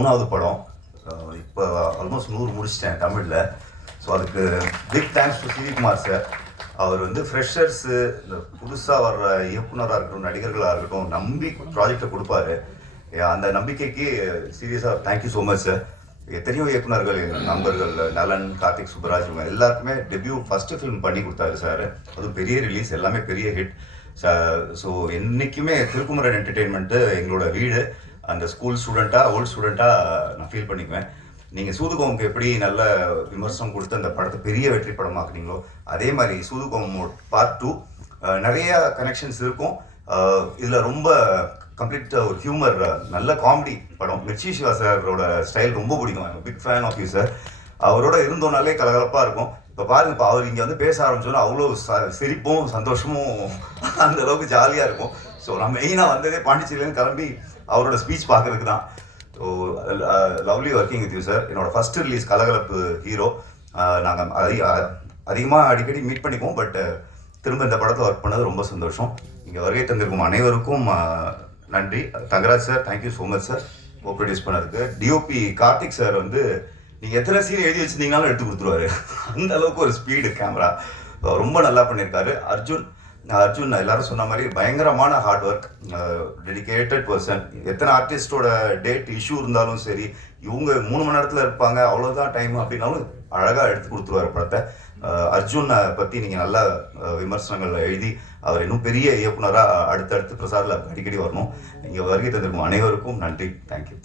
3வது படம். இப்போ ஆல்மோஸ்ட் 100 முடிச்சிட்டேன் தமிழில். ஸோ அதுக்கு big thanks to Sivakumar sir. அவர் வந்து ஃப்ரெஷர்ஸு, இந்த புதுசாக வர்ற இயக்குனராக இருக்கட்டும், நடிகர்களாக இருக்கட்டும், நம்பி ப்ராஜெக்டை கொடுப்பாரு. அந்த நம்பிக்கைக்கு சீரியஸாக தேங்க்யூ ஸோ மச் சார். எத்தனையோ இயக்குனர்கள், நண்பர்கள், நலன், கார்த்திக் சுப்பராஜ், இவங்க எல்லாருக்குமே டெபியூ ஃபஸ்ட்டு ஃபிலிம் பண்ணி கொடுத்தாரு சார். அதுவும் பெரிய ரிலீஸ், எல்லாமே பெரிய ஹிட். ஸோ என்றைக்குமே திருக்குமரன் என்டர்டெயின்மெண்ட்டு எங்களோட வீடு. அந்த ஸ்கூல் ஸ்டூடெண்ட்டாக, ஓல்டு ஸ்டூடெண்ட்டாக நான் ஃபீல் பண்ணிக்குவேன். நீங்கள் சூதுகோமுக்கு எப்படி நல்ல விமர்சனம் கொடுத்து அந்த படத்தை பெரிய வெற்றி படமாக்குனீங்களோ, அதே மாதிரி சூதுகோம் பார்ட் 2 நிறைய கனெக்ஷன்ஸ் இருக்கும். இதில் ரொம்ப கம்ப்ளீட் ஒரு ஹியூமர், நல்ல காமெடி படம். மிர்ச்சி சிவா சாரோட ஸ்டைல் ரொம்ப பிடிக்கும். Big fan of you sir. அவரோட இருந்தோனாலே கலகலப்பாக இருக்கும். இப்போ பாருங்க, இப்போ அவர் இங்கே வந்து பேச ஆரம்பிச்சோன்னா அவ்வளோ சிரிப்பும் சந்தோஷமும் அந்த அளவுக்கு ஜாலியாக இருக்கும். ஸோ நான் மெயினாக வந்ததே பாண்டிச்சேரியிலேருந்து கிளம்பி அவரோட ஸ்பீச் பார்க்கறதுக்கு தான். So lovely working with you sir. என்னோடய ஃபஸ்ட்டு ரிலீஸ் கலகலப்பு ஹீரோ. நாங்கள் அதிகமாக அடிக்கடி மீட் பண்ணிப்போம். பட் திரும்ப இந்த படத்தில் ஒர்க் பண்ணது ரொம்ப சந்தோஷம். இங்கே வருகை தந்திருக்கும் அனைவருக்கும் நன்றி. Thangaraj sir, thank you so much sir கோ ப்ரொடியூஸ் பண்ணதுக்கு. டிஓபி கார்த்திக் சார் வந்து நீங்கள் எத்தனை சீன் எழுதி வச்சுருந்தீங்கனாலும் எடுத்து கொடுத்துருவாரு. அந்த அளவுக்கு ஒரு ஸ்பீடு கேமரா. ரொம்ப நல்லா பண்ணியிருக்காரு. அர்ஜுன் எல்லாரும் சொன்ன மாதிரி பயங்கரமான ஹார்ட் ஒர்க், டெடிகேட்டட் பர்சன். எத்தனை ஆர்டிஸ்டோட டேட் இஷ்யூ இருந்தாலும் சரி, இவங்க 3 மணி நேரத்தில் இருப்பாங்க, அவ்வளோதான் டைம் அப்படின்னாலும் அழகாக எடுத்து கொடுத்துருவார் படத்தை. அர்ஜுனை பற்றி நீங்கள் நல்ல விமர்சனங்கள் எழுதி அவர் இன்னும் பெரிய இயக்குனராக அடுத்தடுத்து பிரசாரில் அடிக்கடி வரணும். இங்கே வருகை தந்திருக்கும் அனைவருக்கும் நன்றி. தேங்க்யூ.